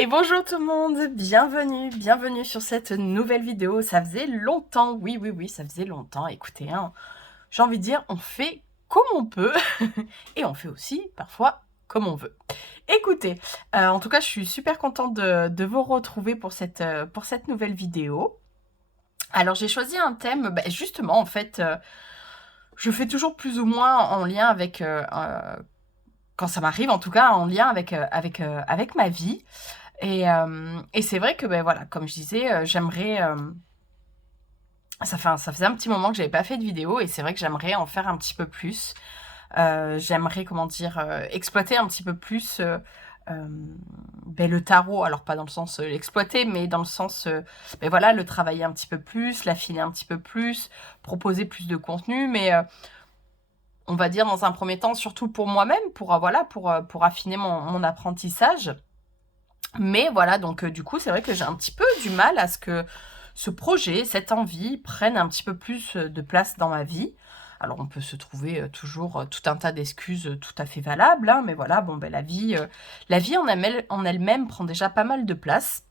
Et bonjour tout le monde, bienvenue sur cette nouvelle vidéo. Ça faisait longtemps, oui, ça faisait longtemps. Écoutez, hein, j'ai envie de dire, on fait comme on peut et on fait aussi parfois comme on veut. Écoutez, en tout cas, je suis super contente de vous retrouver pour cette nouvelle vidéo. Alors, j'ai choisi un thème, justement, en fait, je fais toujours plus ou moins en lien avec, quand ça m'arrive, en tout cas, en lien avec ma vie. Et c'est vrai que, voilà, comme je disais, j'aimerais... ça faisait un petit moment que j'avais pas fait de vidéo et c'est vrai que j'aimerais en faire un petit peu plus. J'aimerais, comment dire, exploiter un petit peu plus euh, le tarot. Alors, pas dans le sens l'exploiter, mais dans le sens, voilà, le travailler un petit peu plus, l'affiner un petit peu plus, proposer plus de contenu. Mais on va dire, dans un premier temps, surtout pour moi-même, voilà, pour affiner mon apprentissage. Mais voilà, donc du coup, c'est vrai que j'ai un petit peu du mal à ce que ce projet, cette envie, prenne un petit peu plus de place dans ma vie. Alors, on peut se trouver toujours tout un tas d'excuses tout à fait valables, hein, mais voilà, bon, la vie en elle-même prend déjà pas mal de place.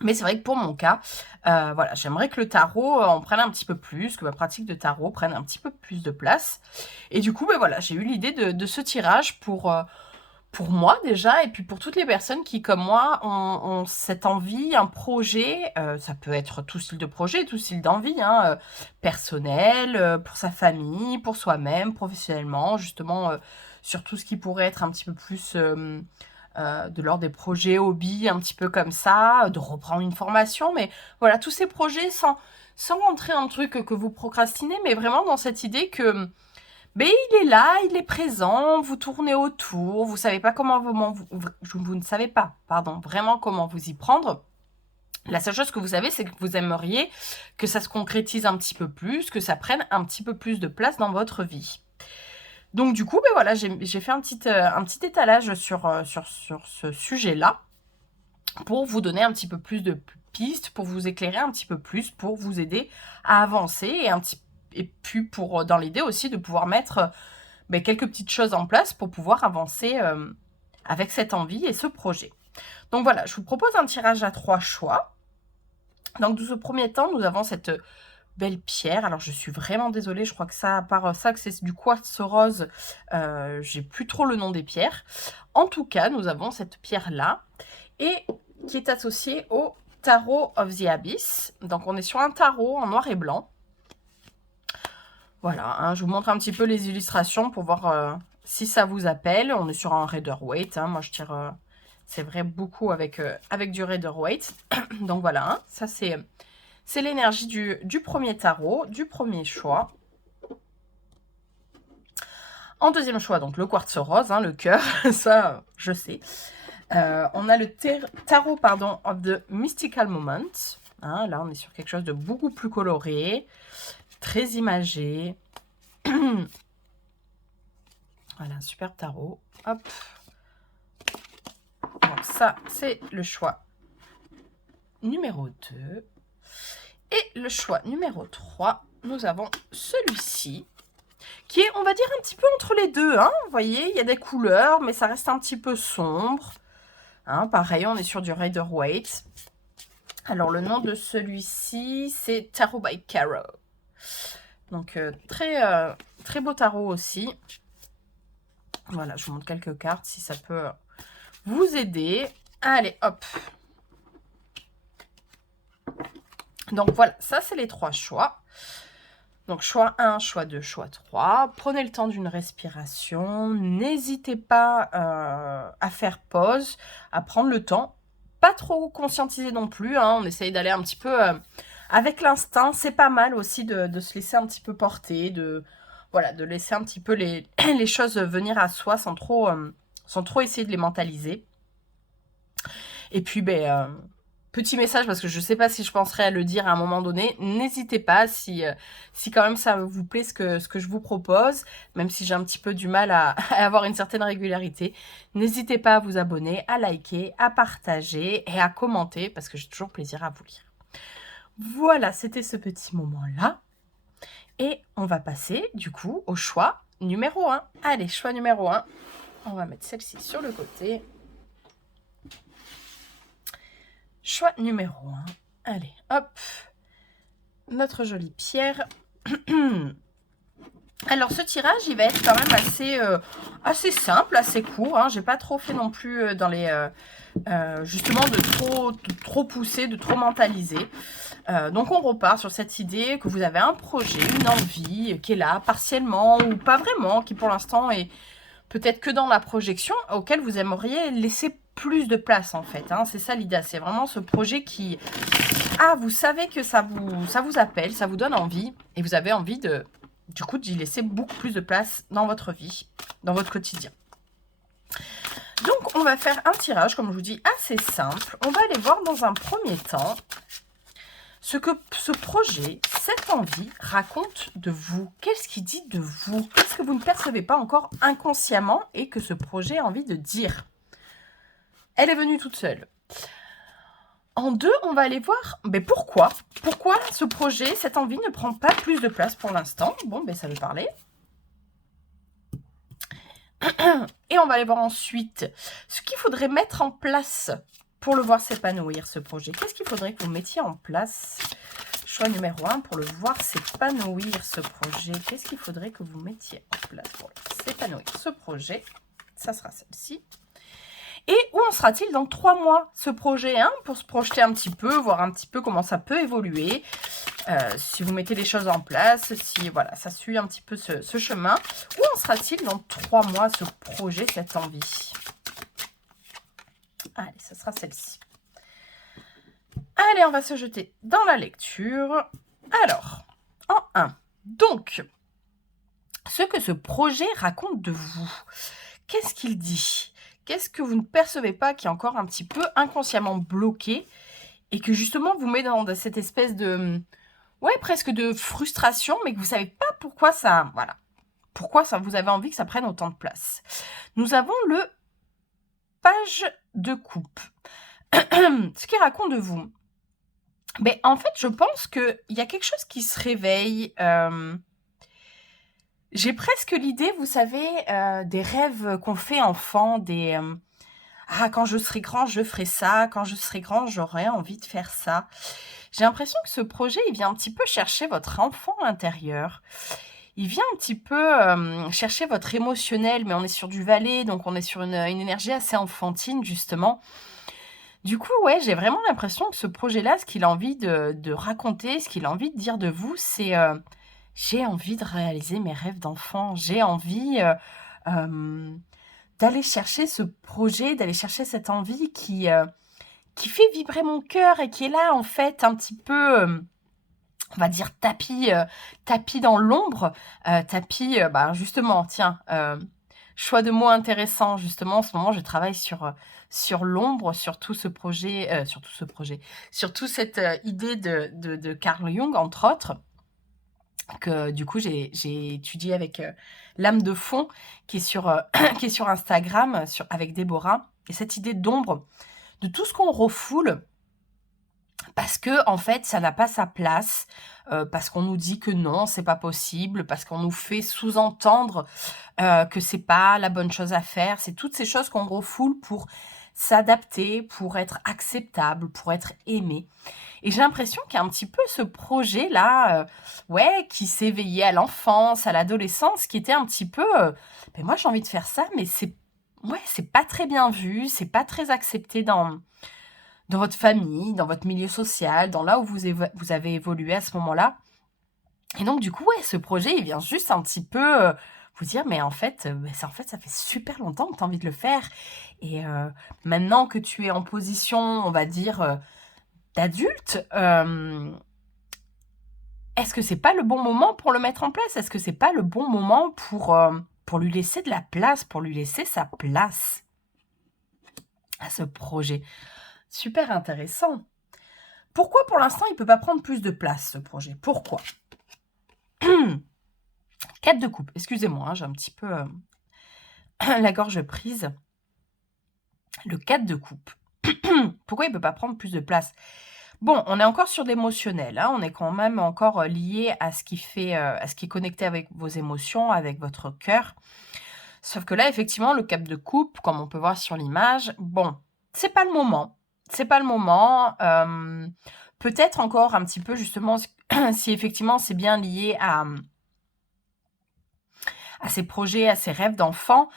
Mais c'est vrai que pour mon cas, voilà, j'aimerais que le tarot en prenne un petit peu plus, que ma pratique de tarot prenne un petit peu plus de place. Et du coup, voilà, j'ai eu l'idée de ce tirage pour moi déjà, et puis pour toutes les personnes qui, comme moi, ont cette envie, un projet, ça peut être tout style de projet, tout style d'envie, hein, personnel, pour sa famille, pour soi-même, professionnellement, justement, sur tout ce qui pourrait être un petit peu plus de l'ordre des projets, hobbies, un petit peu comme ça, de reprendre une formation, mais voilà, tous ces projets sans rentrer dans le truc que vous procrastinez, mais vraiment dans cette idée que mais il est là, il est présent, vous tournez autour, vous savez pas vous ne savez pas, pardon, vraiment comment vous y prendre. La seule chose que vous savez, c'est que vous aimeriez que ça se concrétise un petit peu plus, que ça prenne un petit peu plus de place dans votre vie. Donc du coup, voilà, j'ai fait un petit étalage sur ce sujet-là pour vous donner un petit peu plus de pistes, pour vous éclairer un petit peu plus, pour vous aider à avancer et puis pour dans l'idée aussi de pouvoir mettre quelques petites choses en place pour pouvoir avancer avec cette envie et ce projet. Donc voilà, je vous propose un tirage à 3 choix. Donc dans ce premier temps, nous avons cette belle pierre. Alors je suis vraiment désolée, je crois que ça, à part ça, que c'est du quartz rose, j'ai plus trop le nom des pierres. En tout cas, nous avons cette pierre-là, et qui est associée au Tarot of the Abyss. Donc on est sur un tarot en noir et blanc. Voilà, hein, je vous montre un petit peu les illustrations pour voir si ça vous appelle. On est sur un Rider-Waite. Hein, moi, je tire, c'est vrai, beaucoup avec du Rider-Waite. Donc voilà, hein, ça c'est l'énergie du premier tarot, du premier choix. En deuxième choix, donc le quartz rose, hein, le cœur, ça, je sais. On a le tarot, pardon, of the Mystical Moment. Hein, là, on est sur quelque chose de beaucoup plus coloré, très imagé. Voilà, un super tarot. Hop. Donc ça, c'est le choix numéro 2. Et le choix numéro 3, nous avons celui-ci, qui est, on va dire, un petit peu entre les deux. Hein. Vous voyez, il y a des couleurs, mais ça reste un petit peu sombre. Hein, pareil, on est sur du Rider-Waite. Alors, le nom de celui-ci, c'est Tarot by Caro. Donc, très beau tarot aussi. Voilà, je vous montre quelques cartes si ça peut vous aider. Allez, hop. Donc voilà, ça c'est les 3 choix. Donc choix 1, choix 2, choix 3. Prenez le temps d'une respiration. N'hésitez pas à faire pause, à prendre le temps. Pas trop conscientiser non plus. Hein. On essaye d'aller un petit peu avec l'instinct. C'est pas mal aussi de se laisser un petit peu porter, de laisser un petit peu les choses venir à soi sans trop essayer de les mentaliser. Et puis, petit message, parce que je ne sais pas si je penserai à le dire à un moment donné, n'hésitez pas, si quand même ça vous plaît ce que je vous propose, même si j'ai un petit peu du mal à avoir une certaine régularité, n'hésitez pas à vous abonner, à liker, à partager et à commenter, parce que j'ai toujours plaisir à vous lire. Voilà, c'était ce petit moment-là. Et on va passer, du coup, au choix numéro 1. Allez, choix numéro 1. On va mettre celle-ci sur le côté. Choix numéro 1. Allez, hop. Notre jolie pierre. Alors, ce tirage, il va être quand même assez simple, assez court. Hein. J'ai pas trop fait non plus dans les... justement, de trop pousser, de trop mentaliser. Donc, on repart sur cette idée que vous avez un projet, une envie qui est là, partiellement ou pas vraiment, qui pour l'instant est peut-être que dans la projection, auquel vous aimeriez laisser plus de place, en fait. Hein. C'est ça l'idée. C'est vraiment ce projet qui... Ah, vous savez que ça vous appelle, ça vous donne envie, et vous avez envie de... Du coup, d'y laisser beaucoup plus de place dans votre vie, dans votre quotidien. Donc, on va faire un tirage, comme je vous dis, assez simple. On va aller voir dans un premier temps ce que ce projet, cette envie, raconte de vous. Qu'est-ce qu'il dit de vous? Qu'est-ce que vous ne percevez pas encore inconsciemment et que ce projet a envie de dire? Elle est venue toute seule. En 2, on va aller voir pourquoi. Pourquoi ce projet, cette envie ne prend pas plus de place pour l'instant? Bon, ça veut parler. Et on va aller voir ensuite ce qu'il faudrait mettre en place pour le voir s'épanouir, ce projet. Qu'est-ce qu'il faudrait que vous mettiez en place? Choix numéro 1, pour le voir s'épanouir, ce projet. Qu'est-ce qu'il faudrait que vous mettiez en place pour s'épanouir, ce projet? Ça sera celle-ci. Et où en sera-t-il dans 3 mois, ce projet, hein, pour se projeter un petit peu, voir un petit peu comment ça peut évoluer, si vous mettez les choses en place, si voilà, ça suit un petit peu ce chemin. Où en sera-t-il dans 3 mois, ce projet, cette envie? Allez, ça sera celle-ci. Allez, on va se jeter dans la lecture. Alors, en 1. Donc, ce que ce projet raconte de vous, qu'est-ce qu'il dit? Qu'est-ce que vous ne percevez pas qui est encore un petit peu inconsciemment bloqué et que justement vous met dans cette espèce de... Ouais, presque de frustration, mais que vous ne savez pas pourquoi ça... Voilà. Pourquoi ça, vous avez envie que ça prenne autant de place. Nous avons le page de coupe. Ce qui raconte de vous. Mais en fait, je pense qu'il y a quelque chose qui se réveille... J'ai presque l'idée, vous savez, des rêves qu'on fait enfant, des... ah, quand je serai grand, je ferai ça. Quand je serai grand, j'aurai envie de faire ça. J'ai l'impression que ce projet, il vient un petit peu chercher votre enfant intérieur. Il vient un petit peu chercher votre émotionnel, mais on est sur du valet, donc on est sur une énergie assez enfantine, justement. Du coup, ouais, j'ai vraiment l'impression que ce projet-là, ce qu'il a envie de raconter, ce qu'il a envie de dire de vous, c'est... j'ai envie de réaliser mes rêves d'enfant. J'ai envie d'aller chercher ce projet, d'aller chercher cette envie qui fait vibrer mon cœur et qui est là, en fait, un petit peu, on va dire, tapis dans l'ombre. Tapis, justement, tiens, choix de mots intéressant. Justement, en ce moment, je travaille sur l'ombre, sur tout ce projet, sur toute cette idée de Carl Jung, entre autres, que du coup j'ai étudié avec l'âme de fond qui est sur Instagram avec Déborah, et cette idée d'ombre, de tout ce qu'on refoule parce que en fait ça n'a pas sa place, parce qu'on nous dit que non, c'est pas possible, parce qu'on nous fait sous-entendre que c'est pas la bonne chose à faire. C'est toutes ces choses qu'on refoule pour s'adapter, pour être acceptable, pour être aimé. Et j'ai l'impression qu'il y a un petit peu ce projet-là, qui s'est éveillé à l'enfance, à l'adolescence, qui était un petit peu... moi, j'ai envie de faire ça, mais c'est pas très bien vu, c'est pas très accepté dans votre famille, dans votre milieu social, dans là où vous avez évolué à ce moment-là. Et donc, du coup, ce projet, il vient juste un petit peu vous dire, mais en fait, ça fait super longtemps que tu as envie de le faire. Et maintenant que tu es en position, on va dire... d'adulte, est-ce que c'est pas le bon moment pour le mettre en place? Est-ce que c'est pas le bon moment pour lui laisser de la place, pour lui laisser sa place à ce projet? Super intéressant. Pourquoi pour l'instant il peut pas prendre plus de place, ce projet? Pourquoi? 4 de coupe, excusez-moi, hein, j'ai un petit peu la gorge prise. Le 4 de coupe. Pourquoi il peut pas prendre plus de place? Bon, on est encore sur l'émotionnel, hein, on est quand même encore lié à ce qui fait, à ce qui est connecté avec vos émotions, avec votre cœur. Sauf que là, effectivement, le 4 de coupe, comme on peut voir sur l'image, bon, c'est pas le moment. c'est pas le moment. Peut-être encore un petit peu justement si effectivement c'est bien lié à ces projets, à ces rêves d'enfant.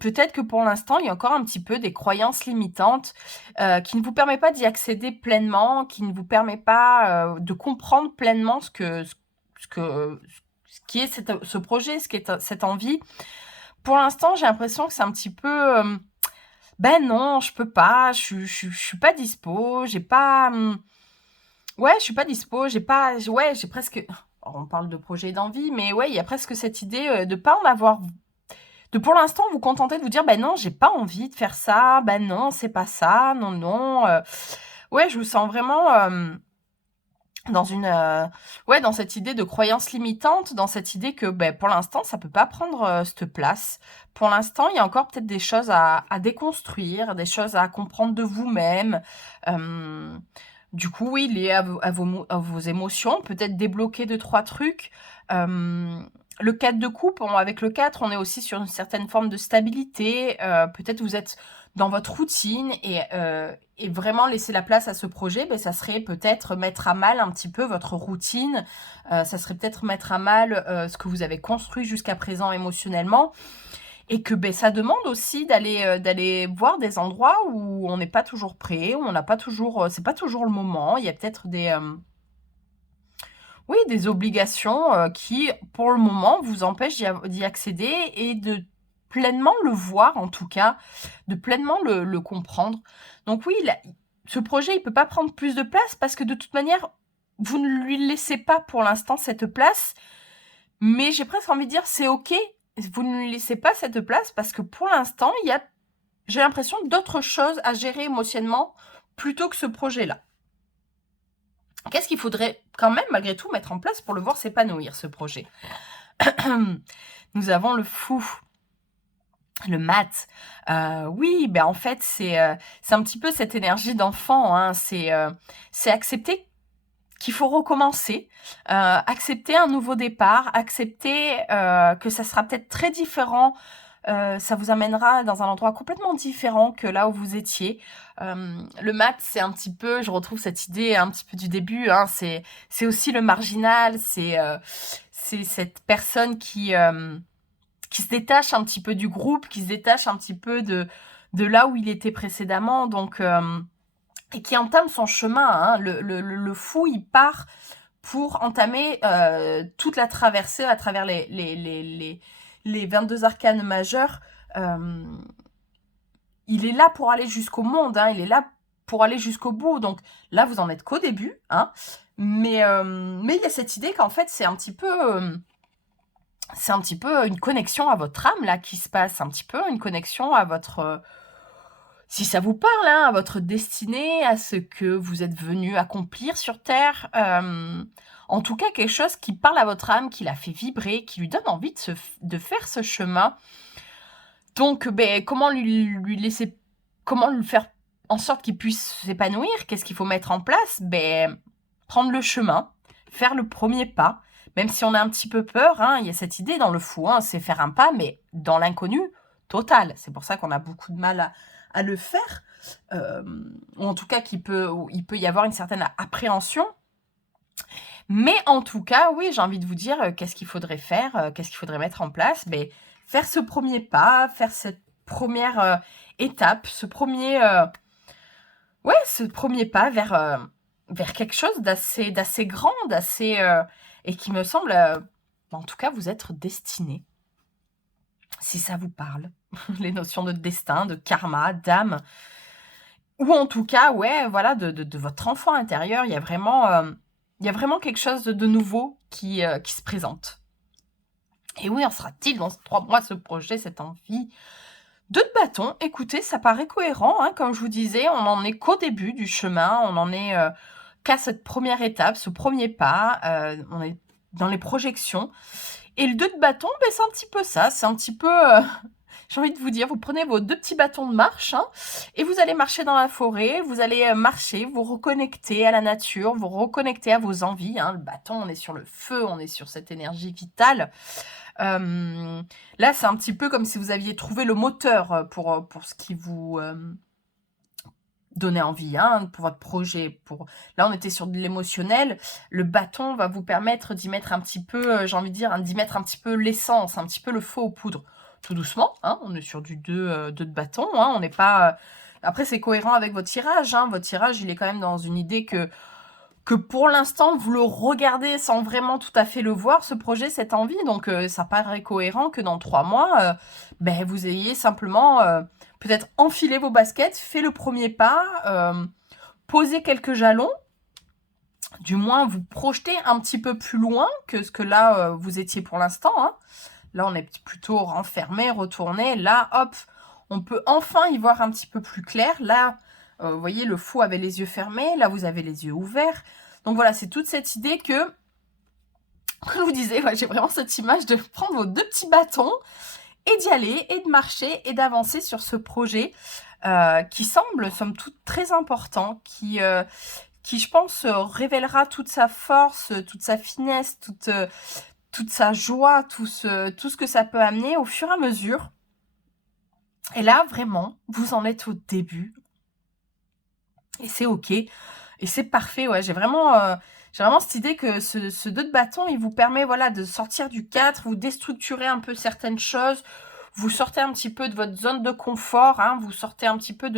Peut-être que pour l'instant, il y a encore un petit peu des croyances limitantes qui ne vous permettent pas d'y accéder pleinement, qui ne vous permet pas de comprendre pleinement ce qui est ce projet, ce qui est cette envie. Pour l'instant, j'ai l'impression que c'est un petit peu ben non, je peux pas, je suis pas dispo, j'ai pas ouais, je suis pas dispo, j'ai pas ouais, j'ai presque on parle de projet d'envie, mais ouais, il y a presque cette idée de pas en avoir de pour l'instant vous contenter de vous dire: «Ben non, j'ai pas envie de faire ça, ben non, c'est pas ça, non, non», ouais, je vous sens vraiment, dans une, ouais, dans cette idée de croyance limitante, dans cette idée que, beh, pour l'instant, ça peut pas prendre, cette place. Pour l'instant, il y a encore peut-être des choses à déconstruire, des choses à comprendre de vous-même. Hem, du coup, oui, liées à vos émotions, peut-être débloquer 2-3 trucs. Le 4 de coupe, avec le 4, on est aussi sur une certaine forme de stabilité. Peut-être vous êtes dans votre routine et vraiment laisser la place à ce projet, ben, ça serait peut-être mettre à mal un petit peu votre routine, ça serait peut-être mettre à mal ce que vous avez construit jusqu'à présent émotionnellement et que ben, ça demande aussi d'aller voir des endroits où on n'est pas toujours prêt, où on n'a pas toujours, c'est pas toujours le moment, il y a peut-être oui, des obligations qui, pour le moment, vous empêchent d'y accéder et de pleinement le voir, en tout cas, de pleinement le comprendre. Donc oui, ce projet, il peut pas prendre plus de place parce que de toute manière, vous ne lui laissez pas pour l'instant cette place. Mais j'ai presque envie de dire, c'est OK, vous ne lui laissez pas cette place parce que pour l'instant, il y a, j'ai l'impression, d'autres choses à gérer émotionnellement plutôt que ce projet-là. Qu'est-ce qu'il faudrait quand même, malgré tout, mettre en place pour le voir s'épanouir, ce projet? Nous avons le fou, le mat. Oui, ben en fait, c'est un petit peu cette énergie d'enfant, hein. C'est accepter qu'il faut recommencer, accepter un nouveau départ, accepter que ça sera peut-être très différent. Ça vous amènera dans un endroit complètement différent que là où vous étiez. Le mat, c'est un petit peu, je retrouve cette idée un petit peu du début, hein, c'est aussi le marginal, c'est cette personne qui se détache un petit peu du groupe, qui se détache un petit peu de là où il était précédemment, donc et qui entame son chemin, hein. Le fou, il part pour entamer toute la traversée à travers les 22 arcanes majeurs. Euh, il est là pour aller jusqu'au monde, hein, il est là pour aller jusqu'au bout. Donc là, vous en êtes qu'au début, hein, mais il y a cette idée qu'en fait, c'est un petit peu une connexion à votre âme là qui se passe, un petit peu une connexion à votre si ça vous parle, hein, à votre destinée, à ce que vous êtes venu accomplir sur Terre. En tout cas, quelque chose qui parle à votre âme, qui la fait vibrer, qui lui donne envie de faire ce chemin. Donc, ben, comment comment lui faire en sorte qu'il puisse s'épanouir? Qu'est-ce qu'il faut mettre en place? Ben, prendre le chemin, faire le premier pas. Même si on a un petit peu peur, hein, il y a cette idée dans le fou, hein, c'est faire un pas, mais dans l'inconnu total. C'est pour ça qu'on a beaucoup de mal à le faire, ou en tout cas il peut y avoir une certaine appréhension. Mais en tout cas, oui, j'ai envie de vous dire, qu'est-ce qu'il faudrait faire, qu'est-ce qu'il faudrait mettre en place? Ben, faire ce premier pas, faire cette première étape, ce premier pas vers quelque chose d'assez grand, et qui me semble, en tout cas, vous être destiné, si ça vous parle. Les notions de destin, de karma, d'âme, ou en tout cas, ouais, voilà, de votre enfant intérieur, il y a vraiment quelque chose de nouveau qui se présente. Et oui, en sera-t-il dans 3 mois ce projet, cette envie? 2 de bâton, écoutez, ça paraît cohérent, hein, comme je vous disais, on n'en est qu'au début du chemin, on en est qu'à cette première étape, ce premier pas, on est dans les projections. Et le 2 de bâton, ben, c'est un petit peu ça, c'est un petit peu, j'ai envie de vous dire, vous prenez vos 2 petits bâtons de marche, hein, et vous allez marcher dans la forêt, vous allez marcher, vous reconnecter à la nature, vous reconnecter à vos envies, hein. Le bâton, on est sur le feu, on est sur cette énergie vitale. Là, c'est un petit peu comme si vous aviez trouvé le moteur pour ce qui vous donner envie hein, pour votre projet. Là, on était sur de l'émotionnel. Le bâton va vous permettre d'y mettre un petit peu, j'ai envie de dire, d'y mettre un petit peu l'essence, un petit peu le feu aux poudres. Tout doucement, hein, on est sur du 2 de bâton. Hein, on n'est pas... Après, c'est cohérent avec votre tirage. Hein, votre tirage, il est quand même dans une idée que pour l'instant, vous le regardez sans vraiment tout à fait le voir, ce projet, cette envie. Donc, ça paraît cohérent que dans 3 mois, vous ayez simplement peut-être enfilé vos baskets, fait le premier pas, posé quelques jalons, du moins vous projetez un petit peu plus loin que ce que là, vous étiez pour l'instant. Hein. Là, on est plutôt renfermé, retourné. Là, hop, on peut enfin y voir un petit peu plus clair. Là, vous voyez, le fou avait les yeux fermés. Là, vous avez les yeux ouverts. Donc voilà, c'est toute cette idée que, comme je vous disais, ouais, j'ai vraiment cette image de prendre vos 2 petits bâtons et d'y aller, et de marcher, et d'avancer sur ce projet qui semble, somme toute, très important, qui je pense, révélera toute sa force, toute sa finesse, toute sa joie, tout ce que ça peut amener au fur et à mesure. Et là, vraiment, vous en êtes au début. Et c'est OK. Et c'est parfait. Ouais, j'ai vraiment cette idée que ce 2 de bâton, il vous permet voilà, de sortir du 4, vous déstructurer un peu certaines choses, vous sortez un petit peu de votre zone de confort, hein, vous sortez un petit peu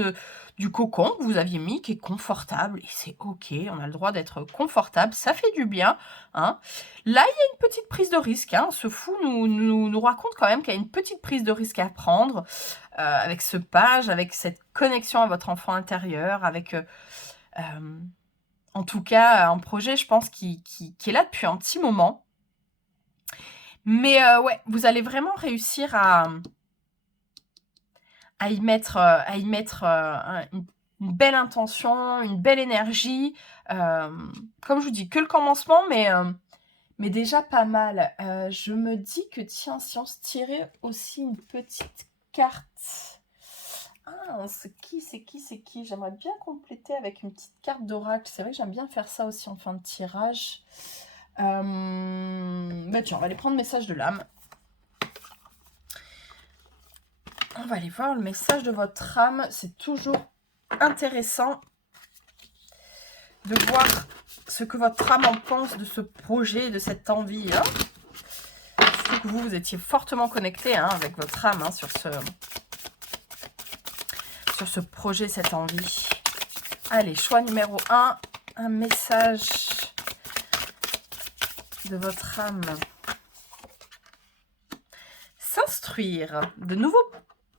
du cocon que vous aviez mis, qui est confortable, et c'est OK, on a le droit d'être confortable, ça fait du bien. Hein. Là, il y a une petite prise de risque, hein, ce fou nous raconte quand même qu'il y a une petite prise de risque à prendre, avec ce page, avec cette connexion à votre enfant intérieur, avec... en tout cas, un projet, je pense, qui est là depuis un petit moment. Mais ouais, vous allez vraiment réussir à y mettre une belle intention, une belle énergie. Comme je vous dis, que le commencement, mais déjà pas mal. Je me dis que, tiens, si on se tirait aussi une petite carte... Ah, c'est qui? J'aimerais bien compléter avec une petite carte d'oracle. C'est vrai que j'aime bien faire ça aussi en fin de tirage. Tiens, on va aller prendre le message de l'âme. On va aller voir le message de votre âme. C'est toujours intéressant de voir ce que votre âme en pense de ce projet, de cette envie. Hein. Surtout que vous étiez fortement connecté hein, avec votre âme hein, sur ce projet, cette envie. Allez, choix numéro 1, un message de votre âme. S'instruire. De nouveaux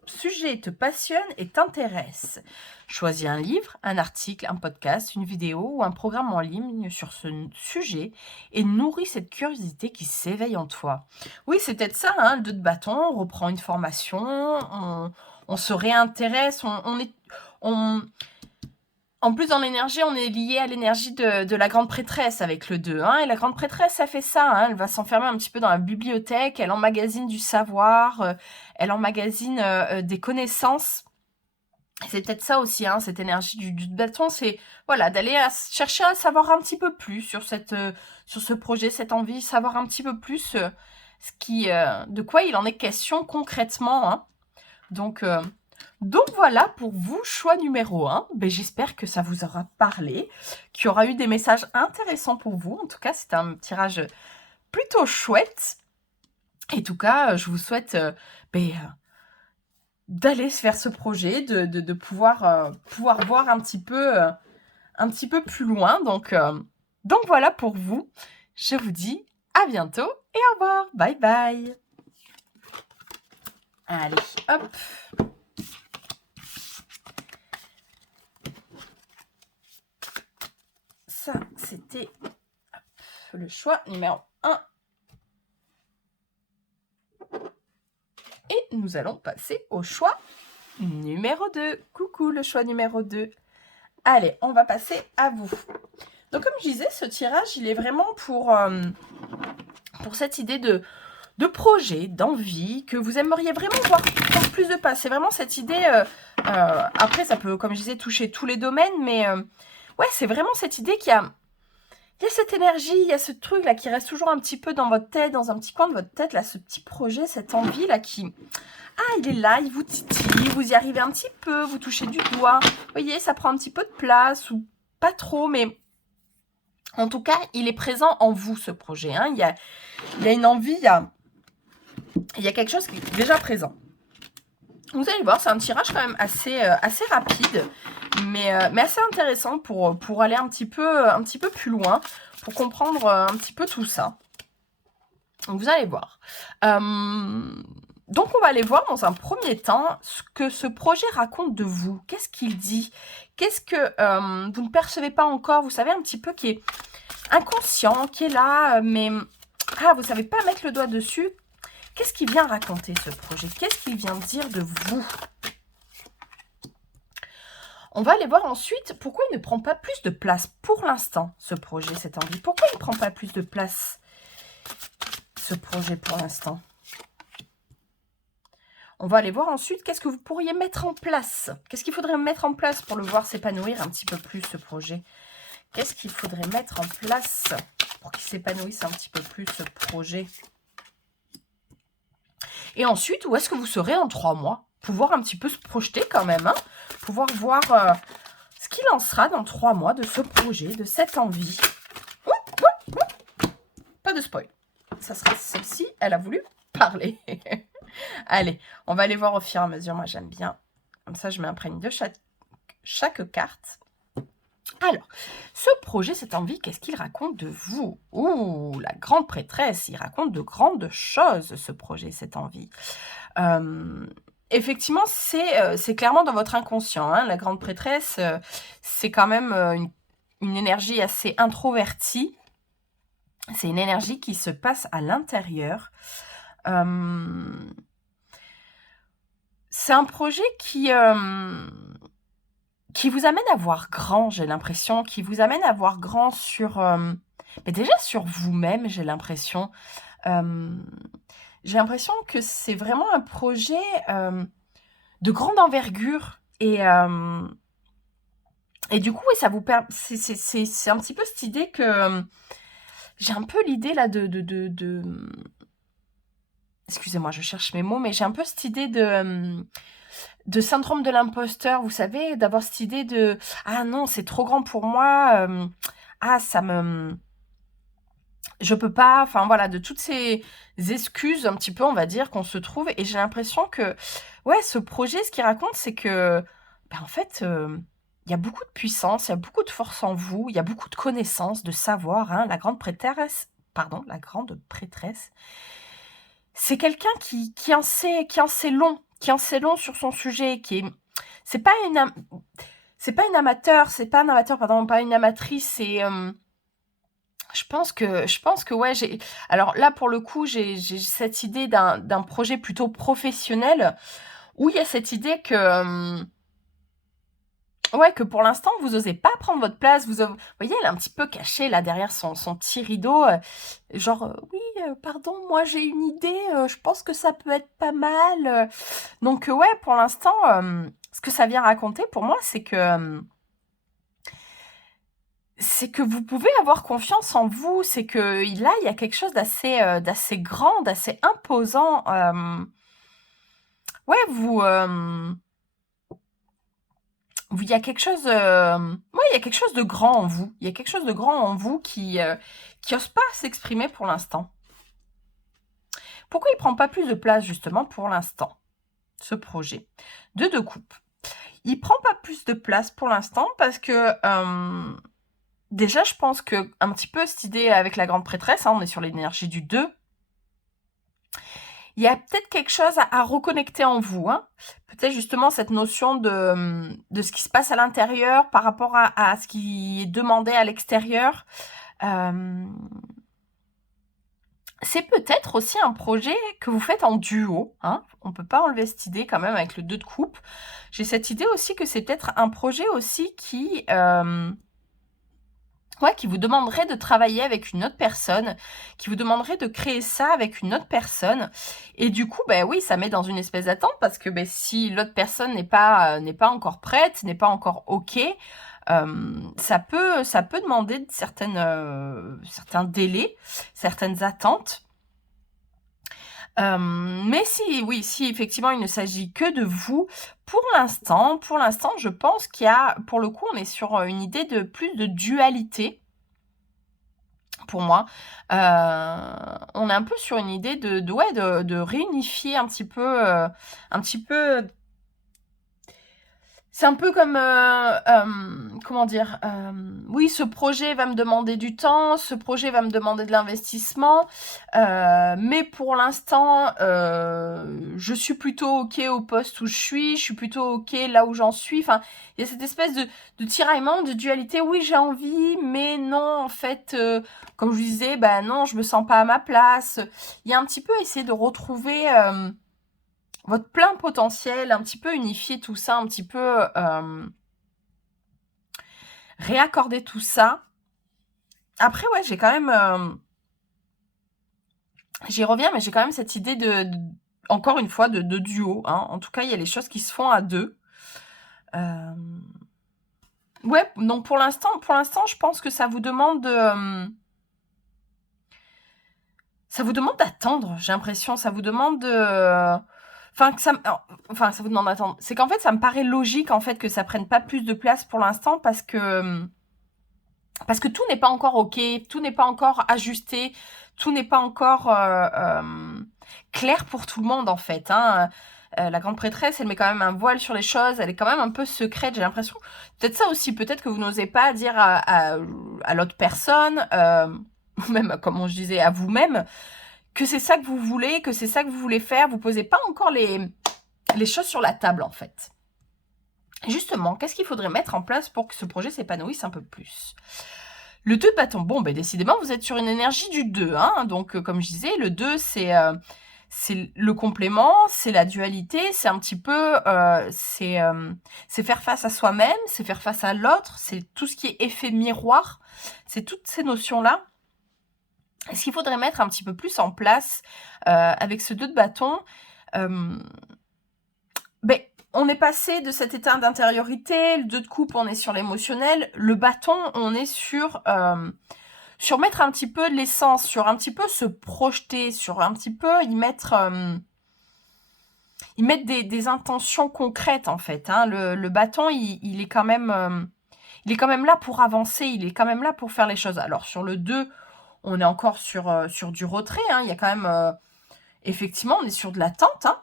sujets te passionnent et t'intéressent. Choisis un livre, un article, un podcast, une vidéo ou un programme en ligne sur ce sujet et nourris cette curiosité qui s'éveille en toi. Oui, c'est peut-être ça, hein, le 2 de bâton, on reprend une formation, on se réintéresse, en plus, dans l'énergie, on est lié à l'énergie de la grande prêtresse avec le 2. Hein, et la grande prêtresse, ça fait ça. Hein, elle va s'enfermer un petit peu dans la bibliothèque. Elle emmagasine du savoir. Elle emmagasine des connaissances. C'est peut-être ça aussi, hein, cette énergie du bâton. C'est voilà, d'aller chercher à savoir un petit peu plus sur ce projet, cette envie. Savoir un petit peu plus de quoi il en est question concrètement. Hein. Donc voilà pour vous, choix numéro 1. J'espère que ça vous aura parlé, qu'il y aura eu des messages intéressants pour vous. En tout cas, c'est un tirage plutôt chouette. Et en tout cas, je vous souhaite d'aller vers ce projet, de pouvoir voir un petit peu plus loin. Donc voilà pour vous. Je vous dis à bientôt et au revoir. Bye bye. Allez, hop. Ça, c'était le choix numéro 1. Et nous allons passer au choix numéro 2. Coucou le choix numéro 2. Allez, on va passer à vous. Donc comme je disais, ce tirage, il est vraiment pour cette idée de projet, d'envie, que vous aimeriez vraiment voir plus de pas. C'est vraiment cette idée, après ça peut, comme je disais, toucher tous les domaines, mais ouais, c'est vraiment cette idée qu'il il y a cette énergie, il y a ce truc là qui reste toujours un petit peu dans votre tête, dans un petit coin de votre tête, là, ce petit projet, cette envie là qui... Ah, il est là, il vous titille, vous y arrivez un petit peu, vous touchez du doigt. Vous voyez, ça prend un petit peu de place, ou pas trop, mais en tout cas, il est présent en vous, ce projet. Hein. Il y a une envie, il y a quelque chose qui est déjà présent. Vous allez voir, c'est un tirage quand même assez rapide, mais assez intéressant pour aller un petit peu plus loin, pour comprendre un petit peu tout ça. Donc, vous allez voir. Donc, on va aller voir dans un premier temps ce que ce projet raconte de vous. Qu'est-ce qu'il dit? Qu'est-ce que vous ne percevez pas encore? Vous savez, un petit peu qui est inconscient, qui est là, mais vous ne savez pas mettre le doigt dessus. Qu'est-ce qu'il vient raconter, ce projet? Qu'est-ce qu'il vient dire de vous? On va aller voir ensuite pourquoi il ne prend pas plus de place pour l'instant, ce projet, cette envie. Pourquoi il ne prend pas plus de place, ce projet, pour l'instant? On va aller voir ensuite qu'est-ce que vous pourriez mettre en place. Qu'est-ce qu'il faudrait mettre en place pour le voir s'épanouir un petit peu plus, ce projet? Qu'est-ce qu'il faudrait mettre en place pour qu'il s'épanouisse un petit peu plus, ce projet? Et ensuite, où est-ce que vous serez en 3 mois? Pouvoir un petit peu se projeter quand même. Hein, pouvoir voir ce qu'il en sera dans 3 mois de ce projet, de cette envie. Pas de spoil. Ça sera celle-ci. Elle a voulu parler. Allez, on va aller voir au fur et à mesure. Moi, j'aime bien. Comme ça, je m'imprègne de chaque carte. Alors, ce projet, cette envie, qu'est-ce qu'il raconte de vous? Ouh, la grande prêtresse, il raconte de grandes choses, ce projet, cette envie. Effectivement, c'est clairement dans votre inconscient. Hein. La grande prêtresse, c'est quand même une énergie assez introvertie. C'est une énergie qui se passe à l'intérieur. C'est un projet qui vous amène à voir grand, j'ai l'impression, qui vous amène à voir grand sur... mais déjà sur vous-même, j'ai l'impression. J'ai l'impression que c'est vraiment un projet de grande envergure. Et du coup, ça vous permet... C'est un petit peu cette idée que... j'ai un peu l'idée là de... Excusez-moi, je cherche mes mots, mais j'ai un peu cette idée de syndrome de l'imposteur, vous savez, d'avoir cette idée de « Ah non, c'est trop grand pour moi, ça me... je peux pas », enfin voilà, de toutes ces excuses un petit peu, on va dire, qu'on se trouve. Et j'ai l'impression que, ouais, ce projet, ce qu'il raconte, c'est que, en fait, il y a beaucoup de puissance, il y a beaucoup de force en vous, il y a beaucoup de connaissances, de savoir. Hein, la grande prêtresse, c'est quelqu'un qui en sait long, sur son sujet, c'est pas une amateur, pas une amatrice, c'est je pense que ouais, alors là pour le coup, j'ai cette idée d'un projet plutôt professionnel où il y a cette idée que ouais, que pour l'instant, vous n'osez pas prendre votre place. Vous voyez, elle est un petit peu cachée là derrière son petit rideau. Genre, oui, pardon, moi j'ai une idée, je pense que ça peut être pas mal. Donc, ouais, pour l'instant, ce que ça vient raconter pour moi, c'est que vous pouvez avoir confiance en vous. C'est que là, il y a quelque chose d'assez grand, d'assez imposant. Ouais, il y a quelque chose, il y a quelque chose de grand en vous. Il y a quelque chose de grand en vous qui n'ose pas s'exprimer pour l'instant. Pourquoi il prend pas plus de place justement pour l'instant, ce projet? De 2 coupes. Il prend pas plus de place pour l'instant parce que déjà, je pense que un petit peu cette idée avec la grande prêtresse, hein, on est sur l'énergie du 2. Il y a peut-être quelque chose à reconnecter en vous. Hein. Peut-être justement cette notion de ce qui se passe à l'intérieur par rapport à ce qui est demandé à l'extérieur. C'est peut-être aussi un projet que vous faites en duo. Hein. On ne peut pas enlever cette idée quand même avec le 2 de coupe. J'ai cette idée aussi que c'est peut-être un projet aussi qui Ouais, qui vous demanderait de travailler avec une autre personne, qui vous demanderait de créer ça avec une autre personne. Et du coup, ben oui, ça met dans une espèce d'attente parce que ben, si l'autre personne n'est pas encore prête, n'est pas encore OK, ça peut demander certains délais, certaines attentes. Mais si, oui, si effectivement il ne s'agit que de vous, pour l'instant, je pense qu'il y a, pour le coup, on est sur une idée de plus de dualité. Pour moi, on est un peu sur une idée de réunifier un petit peu. C'est un peu comme, comment dire, oui, ce projet va me demander du temps, ce projet va me demander de l'investissement, mais pour l'instant, je suis plutôt OK au poste où je suis plutôt OK là où j'en suis. Enfin, il y a cette espèce de tiraillement, de dualité. Oui, j'ai envie, mais non, en fait, comme je vous disais, bah non, je me sens pas à ma place. Il y a un petit peu essayer de retrouver votre plein potentiel, un petit peu unifier tout ça, un petit peu réaccorder tout ça. Après, ouais, j'ai quand même... j'y reviens, mais j'ai quand même cette idée encore une fois, de duo. Hein. En tout cas, il y a les choses qui se font à deux. Ouais, donc pour l'instant, je pense que ça vous demande de... ça vous demande d'attendre, j'ai l'impression. Ça vous demande de... Enfin, ça vous demande d'attendre. C'est qu'en fait, ça me paraît logique, en fait, que ça prenne pas plus de place pour l'instant parce que tout n'est pas encore OK, tout n'est pas encore ajusté, tout n'est pas encore clair pour tout le monde, en fait. Hein. La grande prêtresse, elle met quand même un voile sur les choses, elle est quand même un peu secrète, j'ai l'impression. Peut-être ça aussi, peut-être que vous n'osez pas dire à l'autre personne, ou même, comme je disais, à vous-même, que c'est ça que vous voulez, que c'est ça que vous voulez faire. Vous posez pas encore les choses sur la table, en fait. Justement, qu'est-ce qu'il faudrait mettre en place pour que ce projet s'épanouisse un peu plus ? Le 2 de bâton, bon, ben décidément, vous êtes sur une énergie du 2. Hein, donc, comme je disais, le 2, c'est le complément, c'est la dualité, c'est un petit peu... c'est faire face à soi-même, c'est faire face à l'autre, c'est tout ce qui est effet miroir, c'est toutes ces notions-là. Est-ce qu'il faudrait mettre un petit peu plus en place avec ce 2 de bâton ben, on est passé de cet état d'intériorité, le 2 de coupe, on est sur l'émotionnel, le bâton, on est sur mettre un petit peu de l'essence, sur un petit peu se projeter, sur un petit peu y mettre des intentions concrètes, en fait. Hein. Le bâton, il est quand même là pour avancer, il est quand même là pour faire les choses. Alors, sur le 2, on est encore sur du retrait, hein. Il y a quand même... effectivement, on est sur de l'attente, hein.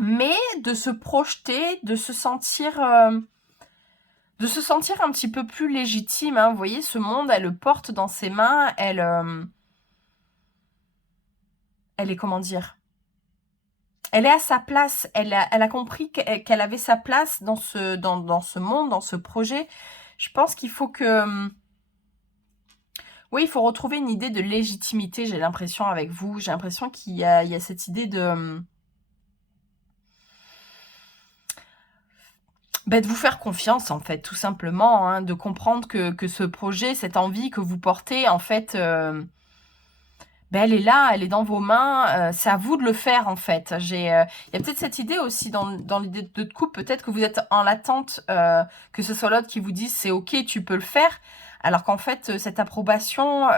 Mais de se projeter, de se sentir un petit peu plus légitime. Hein. Vous voyez, ce monde, elle le porte dans ses mains, elle est, comment dire, elle est à sa place, elle a compris qu'elle avait sa place dans ce monde, dans ce projet. Je pense qu'il faut que... oui, il faut retrouver une idée de légitimité, j'ai l'impression, avec vous. J'ai l'impression qu'il y a cette idée de... de vous faire confiance, en fait, tout simplement, hein, de comprendre que ce projet, cette envie que vous portez, en fait, elle est là, elle est dans vos mains, c'est à vous de le faire, en fait. Il y a peut-être cette idée aussi dans l'idée de couple, peut-être que vous êtes en l'attente que ce soit l'autre qui vous dise « c'est ok, tu peux le faire », alors qu'en fait, cette approbation,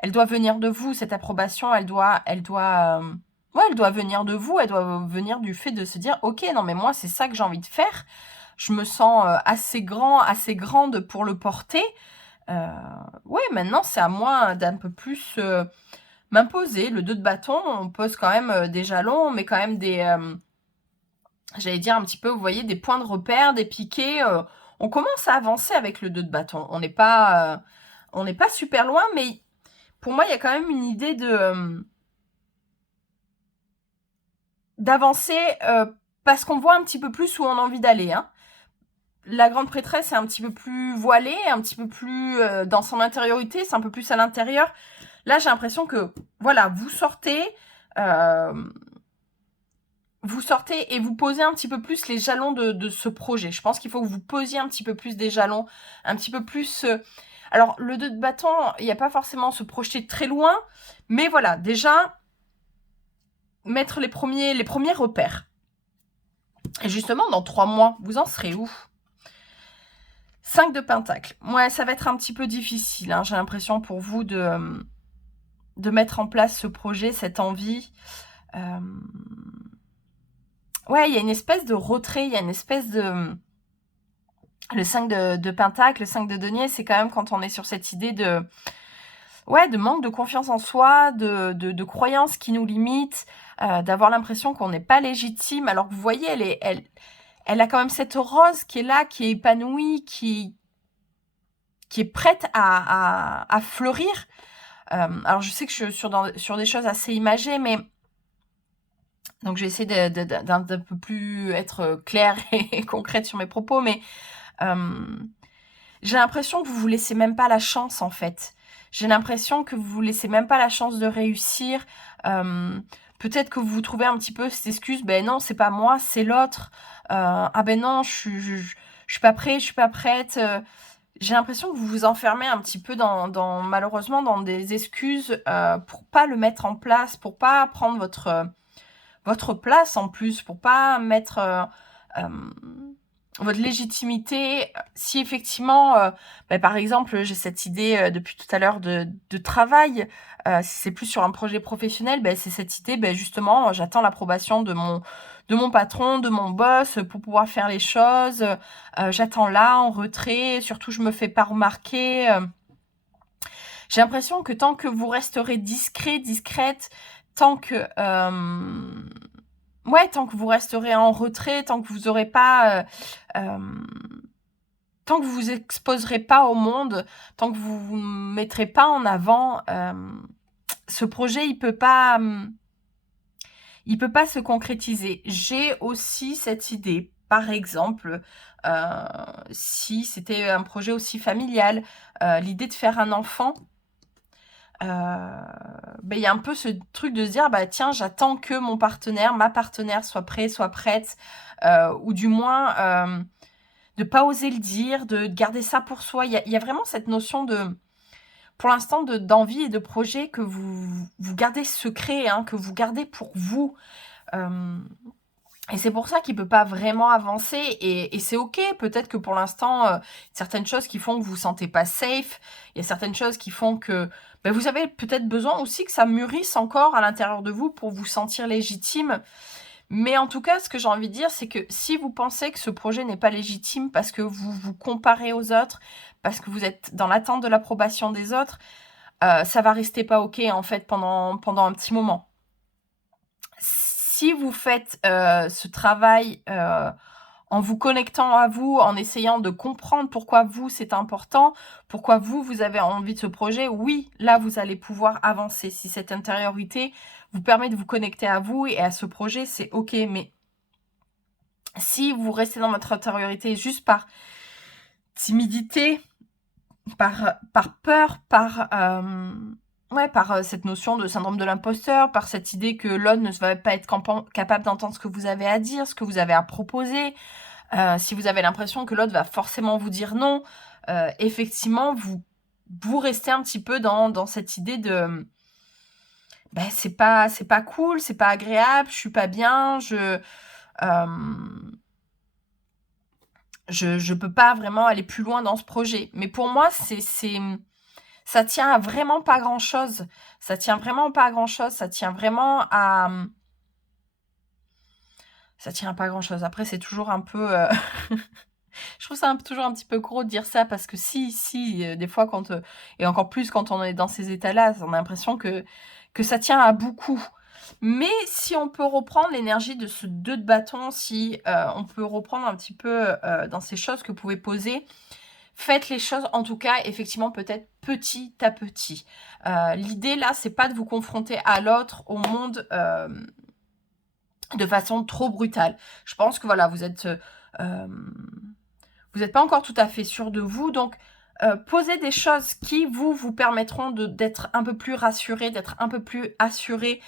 elle doit venir de vous, cette approbation, elle doit venir de vous, elle doit venir du fait de se dire « Ok, non mais moi c'est ça que j'ai envie de faire, je me sens assez grande pour le porter. Ouais, maintenant c'est à moi d'un peu plus m'imposer. Le 2 de bâton, on pose quand même des jalons, on met quand même j'allais dire un petit peu, vous voyez, des points de repère, des piquets. On commence à avancer avec le 2 de bâton. On n'est pas super loin, mais pour moi il y a quand même une idée d'avancer parce qu'on voit un petit peu plus où on a envie d'aller. Hein. La grande prêtresse est un petit peu plus voilée, un petit peu plus dans son intériorité, c'est un peu plus à l'intérieur. Là, j'ai l'impression que, voilà, vous sortez, vous sortez et vous posez un petit peu plus les jalons de ce projet. Je pense qu'il faut que vous posiez un petit peu plus des jalons, un petit peu plus... Alors, le 2 de bâton, il n'y a pas forcément se projeter très loin, mais voilà, déjà, mettre les premiers repères. Et justement, dans 3 mois, vous en serez où? 5 de Pentacle. Ouais, ça va être un petit peu difficile, hein, j'ai l'impression pour vous de mettre en place ce projet, cette envie. Ouais, il y a une espèce de retrait, il y a une espèce de... Le 5 de Pentacle, le 5 de denier, c'est quand même quand on est sur cette idée de... Ouais, de manque de confiance en soi, de croyances qui nous limitent, d'avoir l'impression qu'on n'est pas légitime. Alors que vous voyez, elle a quand même cette rose qui est là, qui est épanouie, qui est prête à fleurir. Alors je sais que je suis sur des choses assez imagées, mais... Donc je vais essayer d'un peu plus être claire et concrète sur mes propos, mais j'ai l'impression que vous vous laissez même pas la chance en fait. J'ai l'impression que vous vous laissez même pas la chance de réussir. Peut-être que vous vous trouvez un petit peu cette excuse, ben non, c'est pas moi, c'est l'autre. Ah ben non, je suis pas prêt, je suis pas prête. J'ai l'impression que vous vous enfermez un petit peu malheureusement dans des excuses pour pas le mettre en place, pour pas prendre votre place en plus, pour pas mettre votre légitimité. Si effectivement, par exemple, j'ai cette idée depuis tout à l'heure de travail, si c'est plus sur un projet professionnel, c'est cette idée, justement, j'attends l'approbation de mon patron, de mon boss pour pouvoir faire les choses. J'attends là, en retrait, surtout je me fais pas remarquer. J'ai l'impression que tant que vous resterez discret, discrète, tant que... ouais, tant que vous resterez en retrait, tant que vous aurez pas... tant que vous vous exposerez pas au monde, tant que vous vous mettrez pas en avant, ce projet, il peut pas se concrétiser. J'ai aussi cette idée, par exemple, si c'était un projet aussi familial, l'idée de faire un enfant, il y a un peu ce truc de se dire, tiens, j'attends que mon partenaire, ma partenaire soit prêt, soit prête, ou du moins de pas oser le dire, de garder ça pour soi. Il y a vraiment cette notion de, pour l'instant, d'envie et de projet que vous gardez secret, hein, que vous gardez pour vous. Et c'est pour ça qu'il peut pas vraiment avancer, et c'est ok. Peut-être que pour l'instant, certaines choses qui font que vous vous sentez pas safe, il y a certaines choses qui font que vous avez peut-être besoin aussi que ça mûrisse encore à l'intérieur de vous pour vous sentir légitime. Mais en tout cas, ce que j'ai envie de dire, c'est que si vous pensez que ce projet n'est pas légitime parce que vous vous comparez aux autres, parce que vous êtes dans l'attente de l'approbation des autres, ça va rester pas ok en fait pendant un petit moment. Si vous faites ce travail en vous connectant à vous, en essayant de comprendre pourquoi vous, c'est important, pourquoi vous avez envie de ce projet, oui, là, vous allez pouvoir avancer. Si cette intériorité vous permet de vous connecter à vous et à ce projet, c'est ok. Mais si vous restez dans votre intériorité juste par timidité, par peur, par cette notion de syndrome de l'imposteur, par cette idée que l'autre ne va pas être capable d'entendre ce que vous avez à dire, ce que vous avez à proposer, si vous avez l'impression que l'autre va forcément vous dire non, effectivement, vous restez un petit peu dans cette idée de c'est pas cool, c'est pas agréable, je suis pas bien, je peux pas vraiment aller plus loin dans ce projet. Mais pour moi, ça tient à vraiment pas grand-chose. Ça tient vraiment pas à grand-chose. Ça tient vraiment à... Ça tient à pas grand-chose. Après, c'est toujours un peu... Je trouve ça toujours un petit peu gros de dire ça, parce que des fois, et encore plus quand on est dans ces états-là, on a l'impression que ça tient à beaucoup. Mais si on peut reprendre l'énergie de ce 2 de bâton, si on peut reprendre un petit peu dans ces choses que vous pouvez poser, faites les choses, en tout cas, effectivement, peut-être petit à petit. L'idée, là, c'est pas de vous confronter à l'autre, au monde, de façon trop brutale. Je pense que, voilà, vous êtes pas encore tout à fait sûr de vous, donc posez des choses qui vous permettront d'être un peu plus rassuré, d'être un peu plus assuré.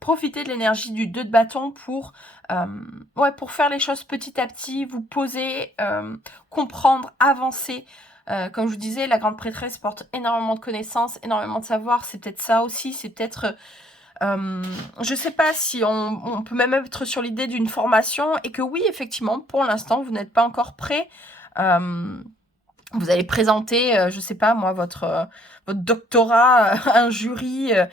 Profitez de l'énergie du 2 de bâton pour faire les choses petit à petit, vous poser, comprendre, avancer. Comme je vous disais, la grande prêtresse porte énormément de connaissances, énormément de savoir. C'est peut-être ça aussi, c'est peut-être... je sais pas si on peut même être sur l'idée d'une formation et que oui, effectivement, pour l'instant, vous n'êtes pas encore prêt. Vous allez présenter, je sais pas moi, votre doctorat à un jury et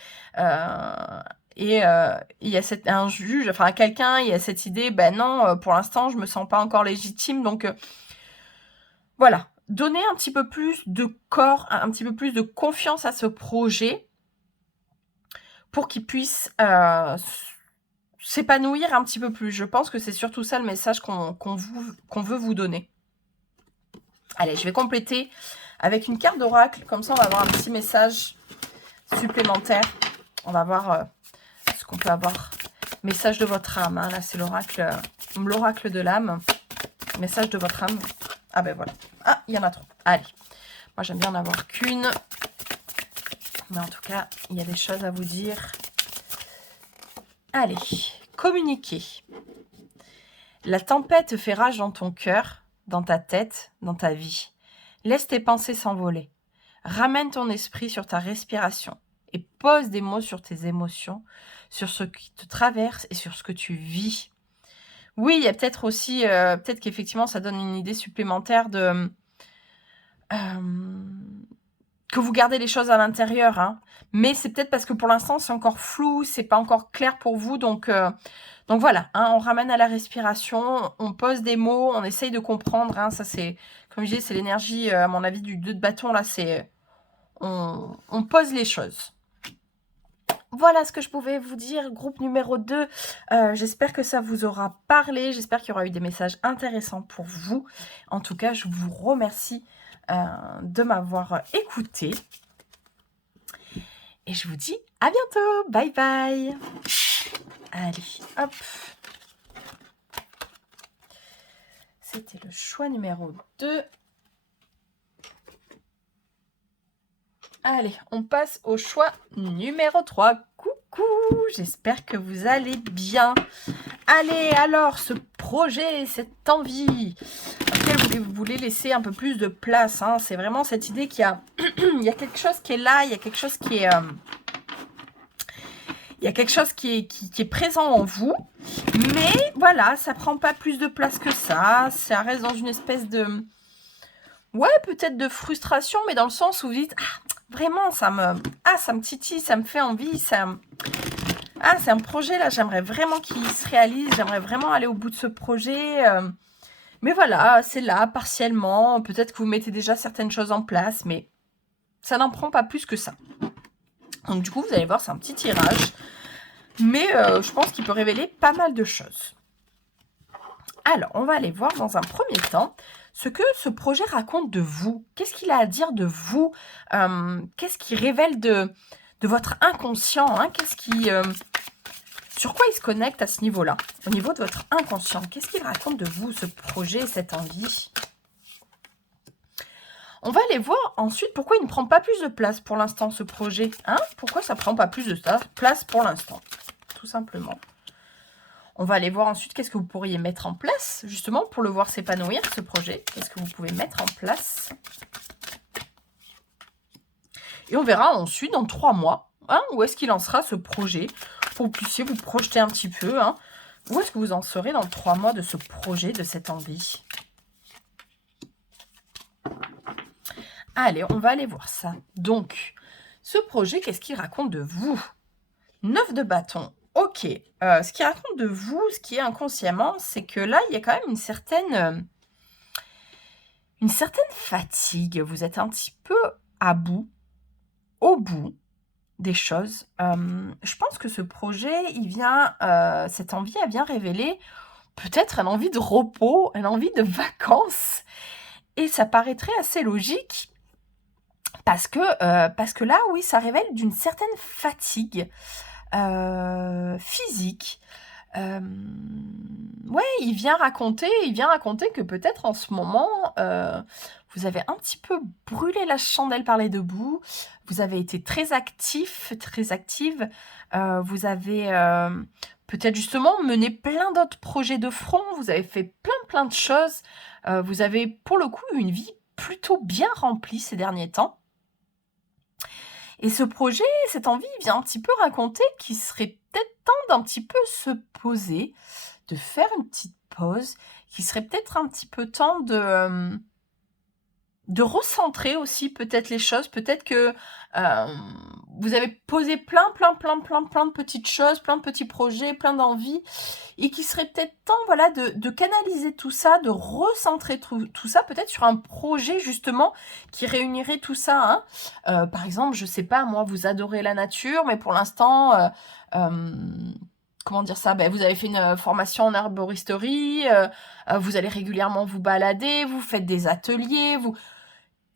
il y a un juge, enfin quelqu'un, il y a cette idée, ben non, pour l'instant, je me sens pas encore légitime, donc voilà. Donnez un petit peu plus de corps, un petit peu plus de confiance à ce projet pour qu'il puisse s'épanouir un petit peu plus. Je pense que c'est surtout ça le message qu'on veut vous donner. Allez, je vais compléter avec une carte d'oracle. Comme ça, on va avoir un petit message supplémentaire. On va voir ce qu'on peut avoir. Message de votre âme. Hein. Là, c'est l'oracle de l'âme. Message de votre âme. Ah ben voilà. Ah, il y en a trop. Allez. Moi, j'aime bien en avoir qu'une. Mais en tout cas, il y a des choses à vous dire. Allez, communiquez. La tempête fait rage dans ton cœur, dans ta tête, dans ta vie. Laisse tes pensées s'envoler. Ramène ton esprit sur ta respiration et pose des mots sur tes émotions, sur ce qui te traverse et sur ce que tu vis. Oui, il y a peut-être aussi, peut-être qu'effectivement, ça donne une idée supplémentaire de... que vous gardez les choses à l'intérieur, hein. Mais c'est peut-être parce que pour l'instant, c'est encore flou, c'est pas encore clair pour vous, donc voilà, hein, on ramène à la respiration, on pose des mots, on essaye de comprendre, hein, ça c'est, comme je dis, c'est l'énergie, à mon avis, du 2 de bâton, là, c'est, on pose les choses. Voilà ce que je pouvais vous dire, groupe numéro 2. J'espère que ça vous aura parlé, j'espère qu'il y aura eu des messages intéressants pour vous. En tout cas, je vous remercie de m'avoir écouté. Et je vous dis à bientôt. Bye bye. Allez, hop. C'était le choix numéro 2. Allez, on passe au choix numéro 3. Coucou, j'espère que vous allez bien. Allez, alors, ce projet, cette envie, auquel vous voulez laisser un peu plus de place, hein, c'est vraiment cette idée qu'il y a, il y a quelque chose qui est là, il y a quelque chose qui est... il y a quelque chose qui est présent en vous, mais voilà, ça prend pas plus de place que ça reste dans une espèce de... Ouais, peut-être de frustration, mais dans le sens où vous dites, ah, vraiment, ça me titille, ça me fait envie, c'est un projet, là, j'aimerais vraiment qu'il se réalise, j'aimerais vraiment aller au bout de ce projet, mais voilà, c'est là, partiellement, peut-être que vous mettez déjà certaines choses en place, mais ça n'en prend pas plus que ça. Donc du coup, vous allez voir, c'est un petit tirage, mais je pense qu'il peut révéler pas mal de choses. Alors, on va aller voir dans un premier temps ce que ce projet raconte de vous. Qu'est-ce qu'il a à dire de vous? Qu'est-ce qu'il révèle de votre inconscient, hein? Sur quoi il se connecte à ce niveau-là? Au niveau de votre inconscient, qu'est-ce qu'il raconte de vous, ce projet, cette envie? On va aller voir ensuite pourquoi il ne prend pas plus de place pour l'instant, ce projet. Hein? Pourquoi ça ne prend pas plus de place pour l'instant? Tout simplement. On va aller voir ensuite qu'est-ce que vous pourriez mettre en place, justement, pour le voir s'épanouir, ce projet. Qu'est-ce que vous pouvez mettre en place? Et on verra ensuite, dans 3 mois, hein, où est-ce qu'il en sera, ce projet, pour que vous puissiez vous projeter un petit peu. Hein, où est-ce que vous en serez dans 3 mois de ce projet, de cette envie? Allez, on va aller voir ça. Donc, ce projet, qu'est-ce qu'il raconte de vous? 9 de bâton. Ok, ce qu'il raconte de vous, ce qui est inconsciemment, c'est que là, il y a quand même une certaine fatigue. Vous êtes un petit peu à bout, au bout des choses. Je pense que ce projet, cette envie, elle vient révéler peut-être une envie de repos, une envie de vacances. Et ça paraîtrait assez logique parce que là, oui, ça révèle d'une certaine fatigue physique, Ouais, il vient raconter que peut-être en ce moment, vous avez un petit peu brûlé la chandelle par les 2 bouts. Vous avez été très actif, très active. Vous avez, peut-être justement mené plein d'autres projets de front. Vous avez fait plein de choses. Vous avez pour le coup une vie plutôt bien remplie ces derniers temps. Et ce projet, cette envie, il vient un petit peu raconter qu'il serait peut-être temps d'un petit peu se poser, de faire une petite pause, qu'il serait peut-être un petit peu temps de recentrer aussi peut-être les choses. Peut-être que vous avez posé plein de petites choses, plein de petits projets, plein d'envies, et qu'il serait peut-être temps, voilà, de canaliser tout ça, de recentrer tout ça, peut-être sur un projet justement qui réunirait tout ça. Hein. Par exemple, je sais pas, moi, vous adorez la nature, mais pour l'instant, comment dire ça, vous avez fait une formation en arboristerie, vous allez régulièrement vous balader, vous faites des ateliers,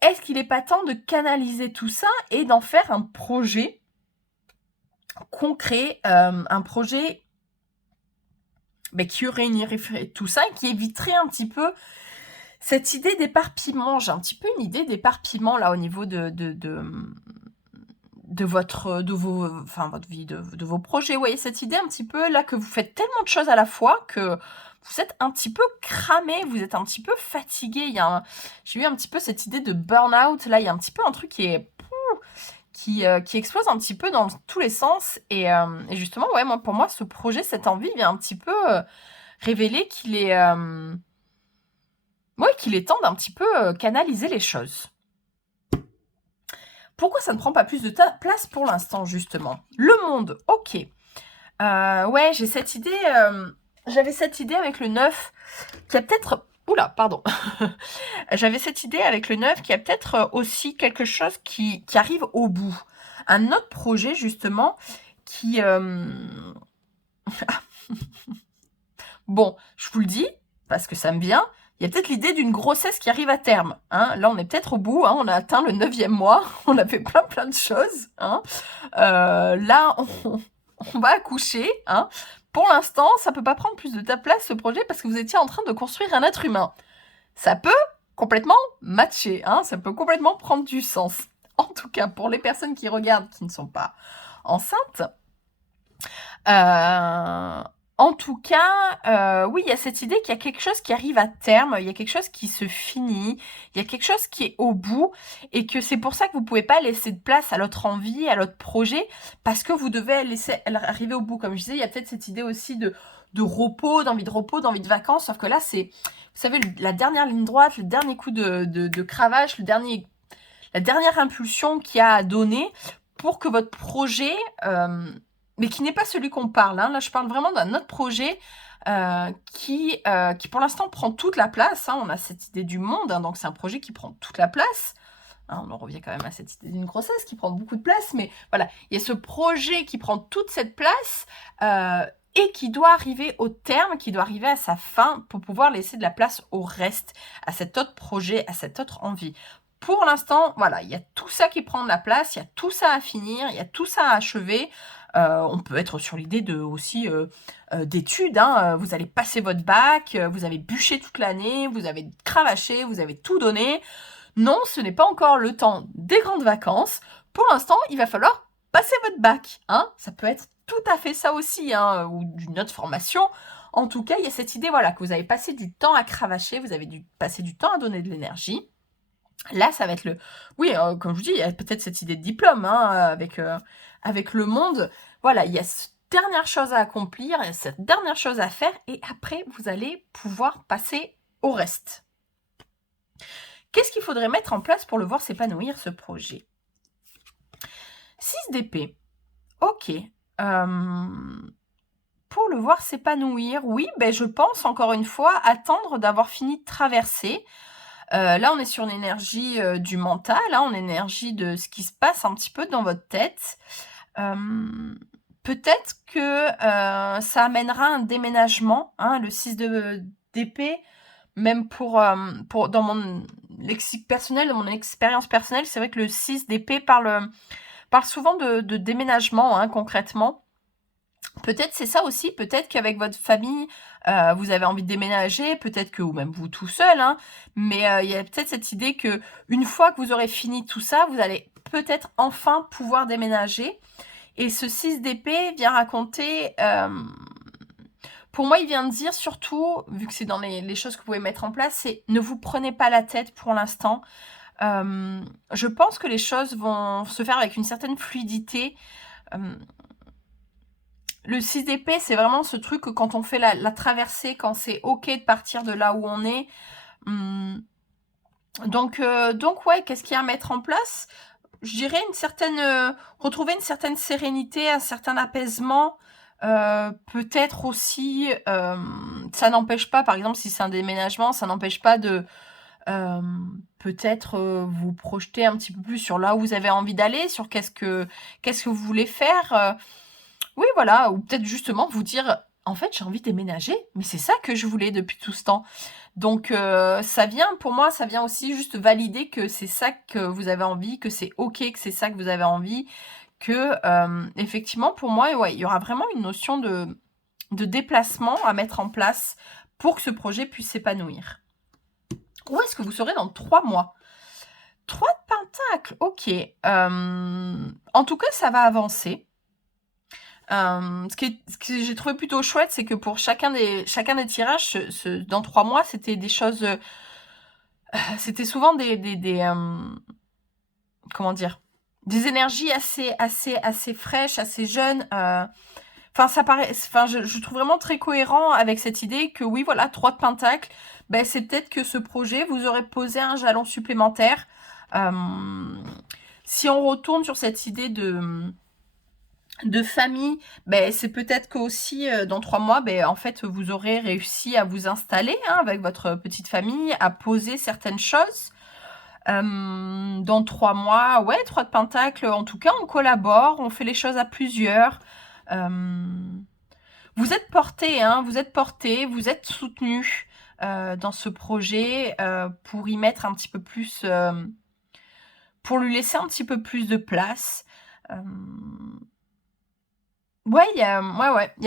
Est-ce qu'il n'est pas temps de canaliser tout ça et d'en faire un projet concret, un projet qui réunirait tout ça et qui éviterait un petit peu cette idée d'éparpillement? J'ai un petit peu une idée d'éparpillement là au niveau votre vie, de vos projets. Vous voyez cette idée un petit peu là que vous faites tellement de choses à la fois que vous êtes un petit peu cramé, vous êtes un petit peu fatigué. J'ai eu un petit peu cette idée de burn-out. Là, il y a un petit peu un truc qui explose un petit peu dans tous les sens. Et justement, ouais, pour moi, ce projet, cette envie vient un petit peu révéler qu'il est temps d'un petit peu canaliser les choses. Pourquoi ça ne prend pas plus de place pour l'instant, justement? Le monde, ok. Ouais, j'ai cette idée... J'avais cette idée avec le 9 qui a peut-être... Oula, pardon. J'avais cette idée avec le 9 qui a peut-être aussi quelque chose qui arrive au bout. Un autre projet, justement, qui... Bon, je vous le dis, parce que ça me vient, il y a peut-être l'idée d'une grossesse qui arrive à terme. Hein. Là, on est peut-être au bout, hein, on a atteint le 9e mois, on a fait plein de choses. Hein. Là, on va accoucher. Hein. Pour l'instant, ça peut pas prendre plus de ta place, ce projet, parce que vous étiez en train de construire un être humain. Ça peut complètement matcher, hein, ça peut complètement prendre du sens. En tout cas, pour les personnes qui regardent, qui ne sont pas enceintes, en tout cas, oui, il y a cette idée qu'il y a quelque chose qui arrive à terme, il y a quelque chose qui se finit, il y a quelque chose qui est au bout, et que c'est pour ça que vous pouvez pas laisser de place à l'autre envie, à l'autre projet, parce que vous devez laisser elle arriver au bout. Comme je disais, il y a peut-être cette idée aussi de repos, d'envie de vacances, sauf que là, c'est, vous savez, la dernière ligne droite, le dernier coup de cravache, la dernière impulsion qu'il y a à donner pour que votre projet... mais qui n'est pas celui qu'on parle. Hein. Là, je parle vraiment d'un autre projet qui pour l'instant, prend toute la place. Hein. On a cette idée du monde, hein, donc c'est un projet qui prend toute la place. Hein, on en revient quand même à cette idée d'une grossesse qui prend beaucoup de place, mais voilà, il y a ce projet qui prend toute cette place et qui doit arriver au terme, qui doit arriver à sa fin pour pouvoir laisser de la place au reste, à cet autre projet, à cette autre envie. Pour l'instant, voilà, il y a tout ça qui prend de la place, il y a tout ça à finir, il y a tout ça à achever. On peut être sur l'idée aussi d'études. Hein. Vous allez passer votre bac, vous avez bûché toute l'année, vous avez cravaché, vous avez tout donné. Non, ce n'est pas encore le temps des grandes vacances. Pour l'instant, il va falloir passer votre bac. Hein. Ça peut être tout à fait ça aussi, hein, ou d'une autre formation. En tout cas, il y a cette idée voilà, que vous avez passé du temps à cravacher, vous avez passer du temps à donner de l'énergie. Là, ça va être le... Oui, comme je vous dis, il y a peut-être cette idée de diplôme hein, avec le monde. Voilà, il y a cette dernière chose à accomplir, il y a cette dernière chose à faire, et après, vous allez pouvoir passer au reste. Qu'est-ce qu'il faudrait mettre en place pour le voir s'épanouir, ce projet? 6 d'épée. Ok. Pour le voir s'épanouir, oui, je pense, encore une fois, attendre d'avoir fini de traverser. Là, on est sur une énergie du mental, hein, on est énergie de ce qui se passe un petit peu dans votre tête. Peut-être que ça amènera un déménagement, hein, le 6 d'épée, même dans mon lexique personnel, dans mon expérience personnelle, c'est vrai que le 6 d'épée parle souvent de déménagement, hein, concrètement. Peut-être c'est ça aussi, peut-être qu'avec votre famille, vous avez envie de déménager, peut-être que ou même vous tout seul, hein, mais il y a peut-être cette idée que une fois que vous aurez fini tout ça, vous allez peut-être enfin pouvoir déménager. Et ce 6 d'épée vient raconter, pour moi, il vient de dire surtout, vu que c'est dans les choses que vous pouvez mettre en place, c'est ne vous prenez pas la tête pour l'instant. Je pense que les choses vont se faire avec une certaine fluidité. Le 6 d'épée, c'est vraiment ce truc que quand on fait la traversée, quand c'est ok de partir de là où on est. Donc ouais, qu'est-ce qu'il y a à mettre en place? Je dirais une certaine, retrouver une certaine sérénité, un certain apaisement. Peut-être aussi, ça n'empêche pas, par exemple, si c'est un déménagement, ça n'empêche pas de peut-être vous projeter un petit peu plus sur là où vous avez envie d'aller, sur qu'est-ce que vous voulez faire. Oui, voilà, ou peut-être justement vous dire, en fait, j'ai envie de déménager, mais c'est ça que je voulais depuis tout ce temps. Donc, ça vient, pour moi, ça vient aussi juste valider que c'est ça que vous avez envie, que c'est ok, que c'est ça que vous avez envie, que, effectivement, pour moi, ouais, il y aura vraiment une notion de déplacement à mettre en place pour que ce projet puisse s'épanouir. Où est-ce que vous serez dans 3 mois? 3 de pentacles, ok. En tout cas, ça va avancer. Ce que j'ai trouvé plutôt chouette, c'est que pour chacun des tirages, dans 3 mois, c'était des choses... c'était souvent comment dire, des énergies assez fraîches, assez jeunes. Enfin, ça paraît... Enfin, je trouve vraiment très cohérent avec cette idée que oui, voilà, 3 de pentacles, ben, c'est peut-être que ce projet vous aurait posé un jalon supplémentaire. Si on retourne sur cette idée de famille, ben, c'est peut-être qu'aussi dans 3 mois, ben, en fait, vous aurez réussi à vous installer avec votre petite famille, à poser certaines choses. Dans 3 mois, ouais, 3 de pentacles, en tout cas, on collabore, on fait les choses à plusieurs. Vous êtes porté, vous êtes soutenu dans ce projet pour y mettre un petit peu plus, pour lui laisser un petit peu plus de place. Ouais, il y a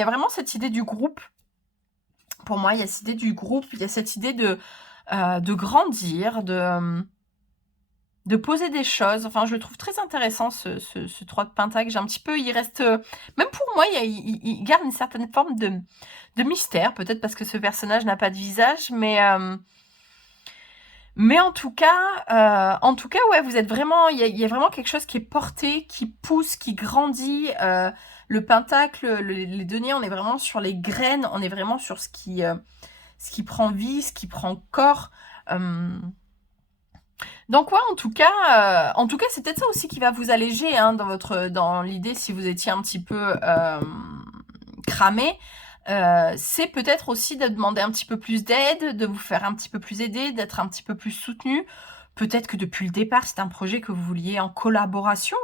vraiment cette idée du groupe. Pour moi, il y a cette idée du groupe, il y a cette idée de grandir, de poser des choses. Enfin, je le trouve très intéressant, ce 3 de pentacle. J'ai un petit peu, il reste... même pour moi, il garde une certaine forme de mystère. Peut-être parce que ce personnage n'a pas de visage, mais en tout cas, ouais, vous êtes vraiment... Il y a vraiment quelque chose qui est porté, qui pousse, qui grandit. Le pentacle, les deniers, on est vraiment sur les graines. On est vraiment sur ce qui prend vie, ce qui prend corps. Donc ouais, en tout cas, c'est peut-être ça aussi qui va vous alléger dans l'idée si vous étiez un petit peu cramé. C'est peut-être aussi de demander un petit peu plus d'aide, de vous faire un petit peu plus aider, d'être un petit peu plus soutenu. Peut-être que depuis le départ, c'est un projet que vous vouliez en collaboration,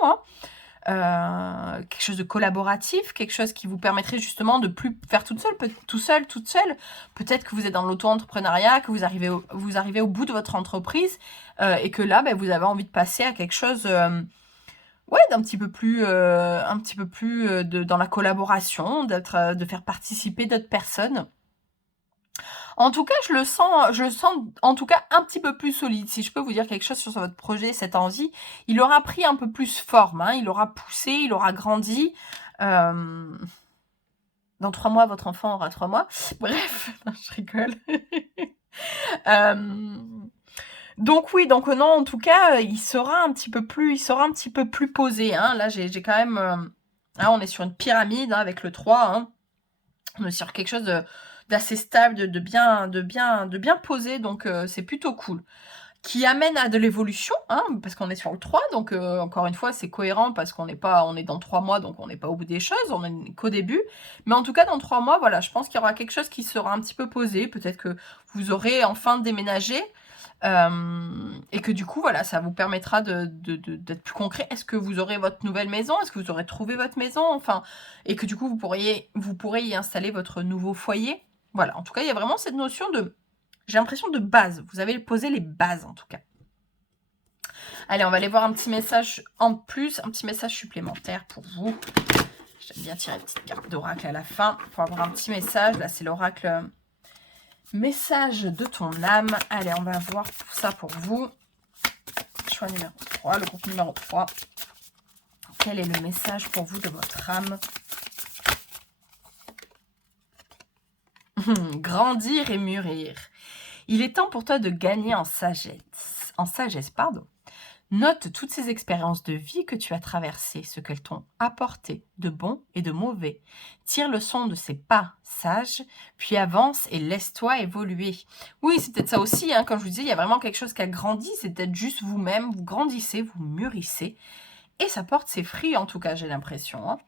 quelque chose de collaboratif, quelque chose qui vous permettrait justement de plus faire toute seule. Peut-être que vous êtes dans l'auto-entrepreneuriat, que vous arrivez au bout de votre entreprise et que là, vous avez envie de passer à quelque chose d'un petit peu plus, dans la collaboration, de faire participer d'autres personnes. En tout cas, je le sens en tout cas un petit peu plus solide. Si je peux vous dire quelque chose sur votre projet, cette envie, il aura pris un peu plus forme, il aura poussé, il aura grandi. Dans 3 mois, votre enfant aura 3 mois. Bref, je rigole. Donc oui, non, en tout cas, il sera un petit peu plus posé. Là, j'ai quand même... on est sur une pyramide avec le 3. On est sur quelque chose d'assez stable, de bien posé, donc c'est plutôt cool. Qui amène à de l'évolution, parce qu'on est sur le 3, donc encore une fois, c'est cohérent parce on est dans 3 mois, donc on n'est pas au bout des choses, on n'est qu'au début. Mais en tout cas, dans 3 mois, voilà, je pense qu'il y aura quelque chose qui sera un petit peu posé. Peut-être que vous aurez enfin déménagé. Et que du coup, voilà, ça vous permettra d'être plus concret. Est-ce que vous aurez votre nouvelle maison? Est-ce que vous aurez trouvé votre maison? Enfin, et que du coup, vous pourrez y installer votre nouveau foyer. Voilà, en tout cas, il y a vraiment cette notion de... J'ai l'impression de base. Vous avez posé les bases, en tout cas. Allez, on va aller voir un petit message en plus, un petit message supplémentaire pour vous. J'aime bien tirer une petite carte d'oracle à la fin pour avoir un petit message. Là, c'est l'oracle message de ton âme. Allez, on va voir tout ça pour vous. Choix numéro 3, le groupe numéro 3. Quel est le message pour vous de votre âme? Grandir et mûrir. Il est temps pour toi de gagner en sagesse. Pardon. Note toutes ces expériences de vie que tu as traversées, ce qu'elles t'ont apporté de bon et de mauvais. Tire le son de ces pas sages, puis avance et laisse-toi évoluer. Oui, c'est peut-être ça aussi, hein, comme je vous disais, il y a vraiment quelque chose qui a grandi, c'est peut-être juste vous-même, vous grandissez, vous mûrissez, et ça porte ses fruits en tout cas, j'ai l'impression, hein.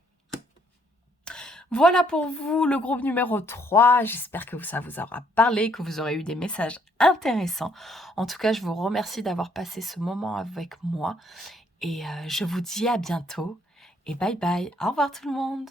Voilà pour vous le groupe numéro 3. J'espère que ça vous aura parlé, que vous aurez eu des messages intéressants. En tout cas, je vous remercie d'avoir passé ce moment avec moi et je vous dis à bientôt et bye bye. Au revoir tout le monde.